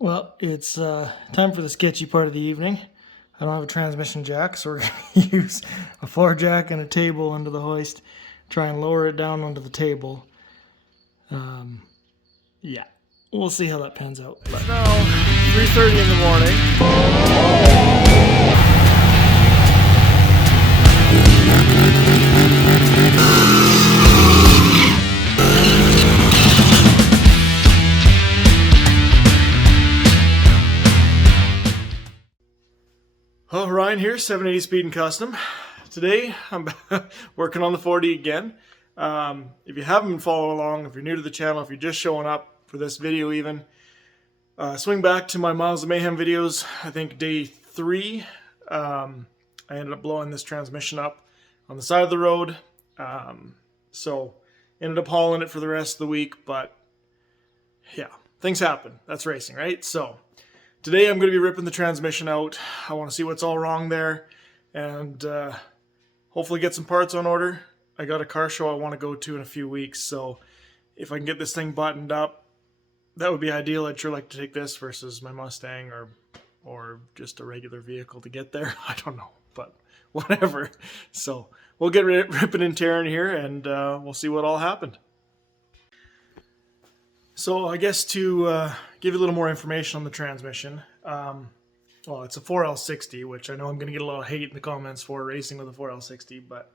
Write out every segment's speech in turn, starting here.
Well, it's time for the sketchy part of the evening. I don't have a transmission jack, so we're going to use a floor jack and a table under the hoist, try and lower it down onto the table. Yeah, we'll see how that pans out. But now, 3:30 in the morning. Oh, Ryan here, 780 Speed and Custom. Today, I'm working on the 4D again. If you haven't been following along, if you're new to the channel, if you're just showing up for this video even, swing back to my Miles of Mayhem videos. I think day 3, I ended up blowing this transmission up on the side of the road. So, ended up hauling it for the rest of the week, but yeah, things happen. That's racing, right? So, today I'm going to be ripping the transmission out. I want to see what's all wrong there and hopefully get some parts on order. I got a car show I want to go to in a few weeks, so if I can get this thing buttoned up, that would be ideal. I'd sure like to take this versus my Mustang or just a regular vehicle to get there. I don't know, but whatever. So we'll get ripping and tearing here and we'll see what all happened. So I guess to give you a little more information on the transmission, well, it's a 4L60, which I know I'm going to get a lot of hate in the comments for racing with a 4L60, but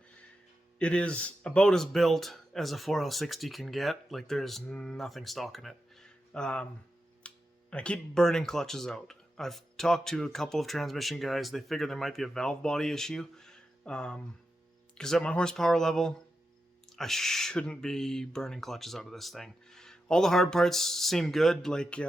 it is about as built as a 4L60 can get. Like, there's nothing stock in it. I keep burning clutches out. I've talked to a couple of transmission guys. They figure there might be a valve body issue. Because at my horsepower level, I shouldn't be burning clutches out of this thing. All the hard parts seem good. Like,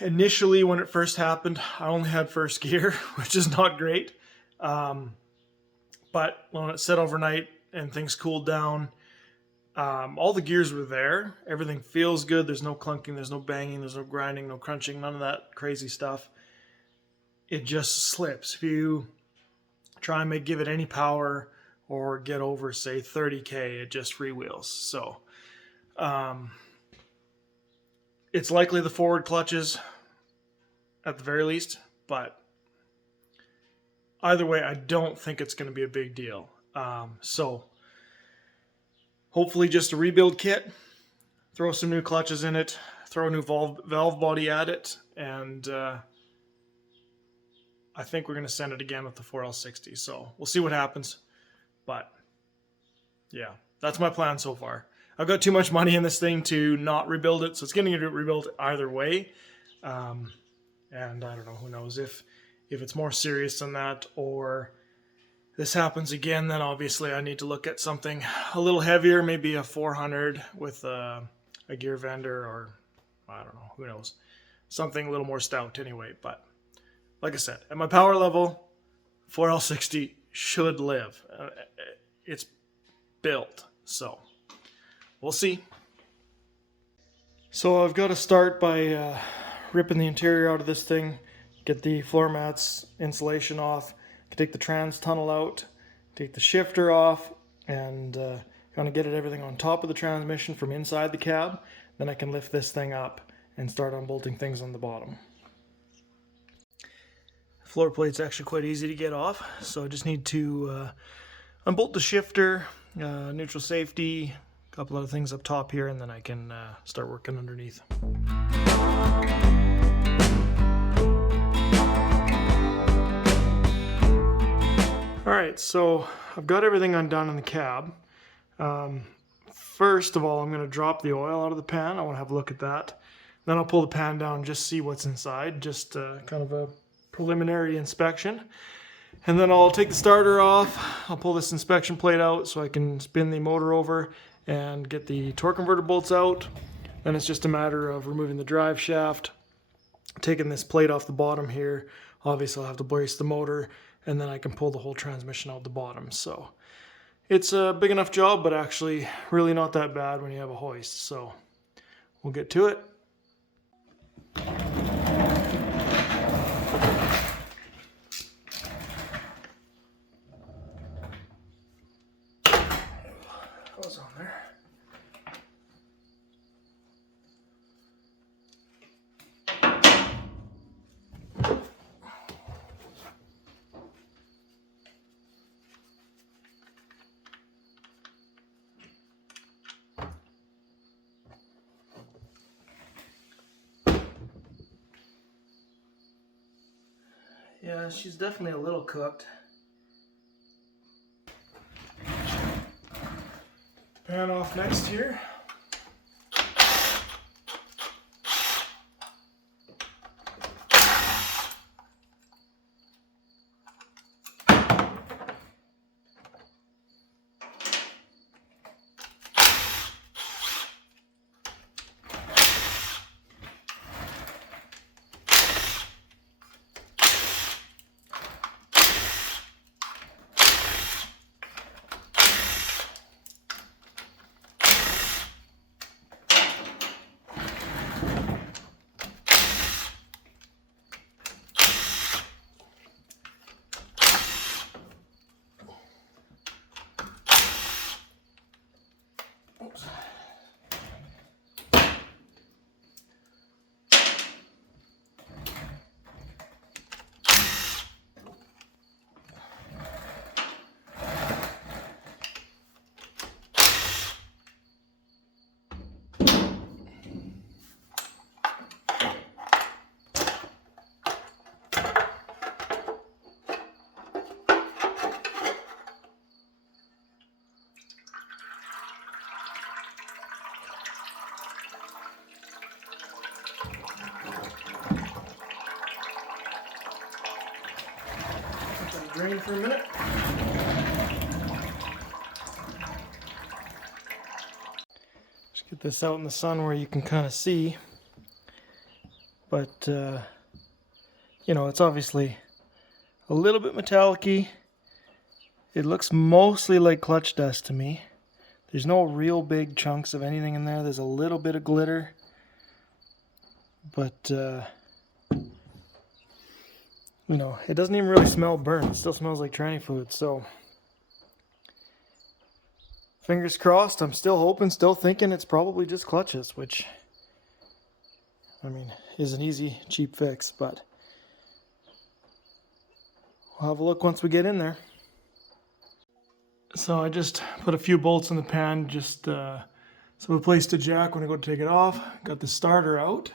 initially when it first happened, I only had first gear, which is not great. But when it set overnight and things cooled down, all the gears were there. Everything feels good. There's no clunking, there's no banging, there's no grinding, no crunching, none of that crazy stuff. It just slips. If you try and give it any power or get over, say, 30K, it just freewheels. So, it's likely the forward clutches at the very least, but either way, I don't think it's going to be a big deal. So hopefully just a rebuild kit, throw some new clutches in it, throw a new valve body at it, and I think we're going to send it again with the 4L60. So we'll see what happens. But yeah, that's my plan so far. I've got too much money in this thing to not rebuild it, so it's getting to rebuild either way. And I don't know, who knows if it's more serious than that, or this happens again, then obviously I need to look at something a little heavier, maybe a 400 with a gear vendor, or I don't know, who knows. Something a little more stout anyway, but like I said, at my power level, 4L60 should live. It's built, so we'll see. So I've got to start by ripping the interior out of this thing, get the floor mats insulation off, take the trans tunnel out, take the shifter off, and kind of get everything on top of the transmission from inside the cab. Then I can lift this thing up and start unbolting things on the bottom. The floor plate's actually quite easy to get off, so I just need to unbolt the shifter, neutral safety, a couple other things up top here, and then I can start working underneath. Alright, so I've got everything undone in the cab. First of all, I'm going to drop the oil out of the pan. I want to have a look at that. Then I'll pull the pan down and just see what's inside, just kind of a preliminary inspection. And then I'll take the starter off. I'll pull this inspection plate out so I can spin the motor over and get the torque converter bolts out. Then it's just a matter of removing the drive shaft, taking this plate off the bottom here. Obviously I'll have to brace the motor, and then I can pull the whole transmission out the bottom. So it's a big enough job, but actually really not that bad when you have a hoist. So we'll get to it. Hose on there. Yeah, she's definitely a little cooked. Pan off next here. Drain for a minute. Just get this out in the sun where you can kind of see. But, you know, it's obviously a little bit metallic-y. It looks mostly like clutch dust to me. There's no real big chunks of anything in there. There's a little bit of glitter. But, you know, it doesn't even really smell burnt. It still smells like tranny fluid, so fingers crossed. I'm still hoping, still thinking it's probably just clutches, which, I mean, is an easy, cheap fix, but we'll have a look once we get in there. So I just put a few bolts in the pan, just so we placed a jack when I go to take it off. Got the starter out,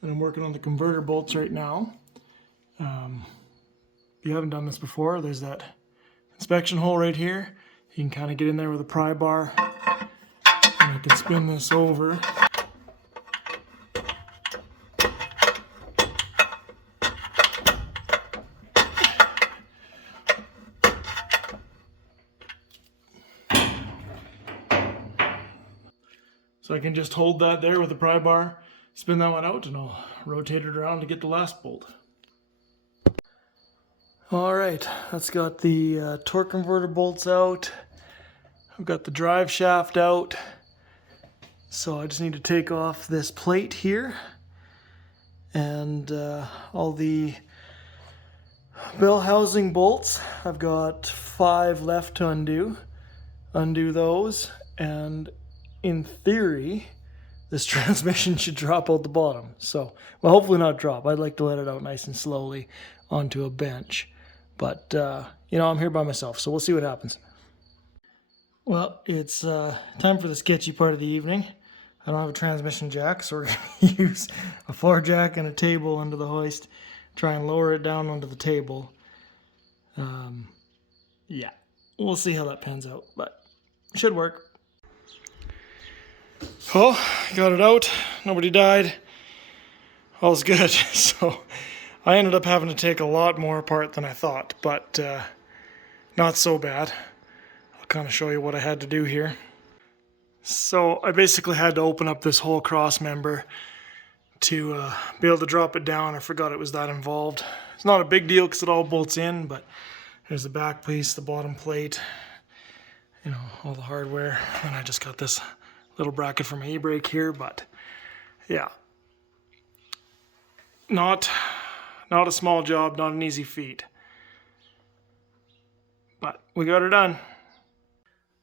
and I'm working on the converter bolts right now. If you haven't done this before, there's that inspection hole right here. You can kind of get in there with a pry bar, and I can spin this over. So I can just hold that there with a pry bar, spin that one out, and I'll rotate it around to get the last bolt. Alright, that's got the torque converter bolts out. I've got the drive shaft out. So I just need to take off this plate here. And all the bell housing bolts. I've got 5 left to undo. Undo those, and in theory, this transmission should drop out the bottom. So, well, hopefully not drop. I'd like to let it out nice and slowly onto a bench. But, you know, I'm here by myself, so we'll see what happens. Well, it's time for the sketchy part of the evening. I don't have a transmission jack, so we're going to use a floor jack and a table under the hoist. Try and lower it down onto the table. Yeah, we'll see how that pans out, but it should work. Well, got it out. Nobody died. All's good. So I ended up having to take a lot more apart than I thought, but not so bad. I'll kind of show you what I had to do here. So I basically had to open up this whole cross member to be able to drop it down. I forgot it was that involved. It's not a big deal because it all bolts in, but there's the back piece, the bottom plate, you know, all the hardware. And I just got this little bracket for my e-brake here, but yeah. Not a small job, not an easy feat. But we got her done.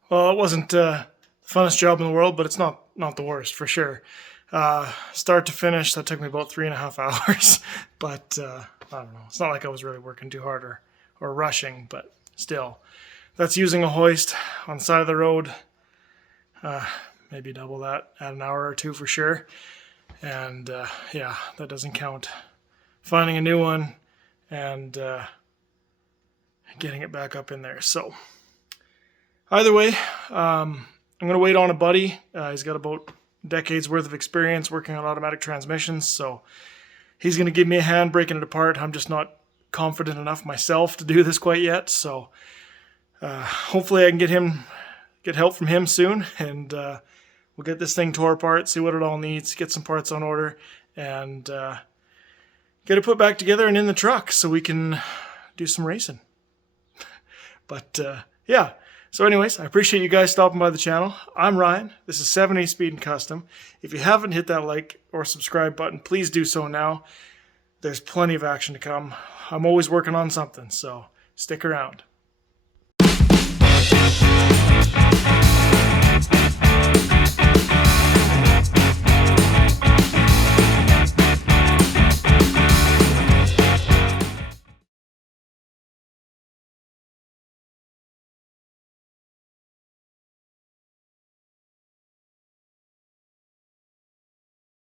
Well, it wasn't the funnest job in the world, but it's not the worst for sure. Start to finish, that took me about 3.5 hours. But I don't know. It's not like I was really working too hard or rushing, but still. That's using a hoist on the side of the road. Maybe double that, add an hour or two for sure. And yeah, that doesn't count finding a new one and getting it back up in there. So either way, I'm going to wait on a buddy. He's got about decades worth of experience working on automatic transmissions, so he's going to give me a hand breaking it apart. I'm just not confident enough myself to do this quite yet, so hopefully I can get help from him soon, and we'll get this thing tore apart, see what it all needs, get some parts on order, and get it put back together and in the truck so we can do some racing. But yeah, so anyways, I appreciate you guys stopping by the channel. I'm Ryan. This is 780 Speed and Custom. If you haven't hit that like or subscribe button, please do so now. There's plenty of action to come. I'm always working on something, so stick around.